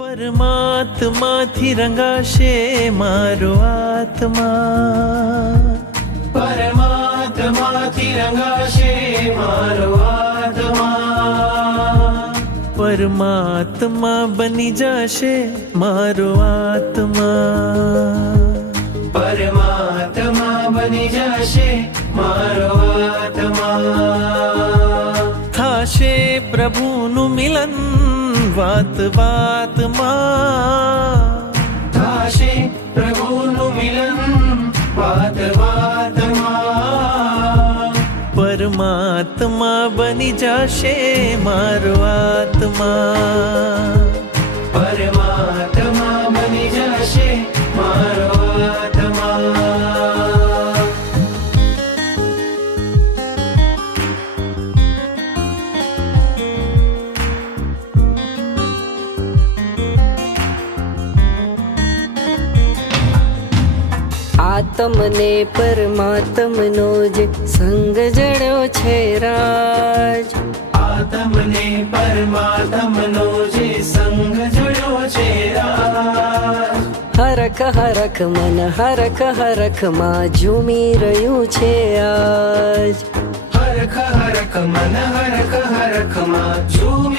પરમાત્માથી રંગાશે મારો આત્મા, પરમાત્માથી રંગાશે મારો આત્મા, પરમાત્મા બની જશે મારો આત્મા, પરમાત્મા બની જશે મારો આત્મા. થાશે પ્રભુનું મિલન વાત વાતમાં, થાશે પ્રભુનું મિલન વાત વાતમાં, પરમાત્મા બની જશે મારો આત્મા, પરમાત્મા બની જશે મારો આત્મા. આત્મને પરમાત્મનો જે સંગ જડ્યો છે રાજ, આત્મને પરમાત્મનો જે સંગ જોડ્યો છે રાજ, હરખ હરખ મન હરખ હરખમાં ઝૂમી રહ્યું છે આજ, હરખ હરખ મન હરખ હરખમાં ઝૂમી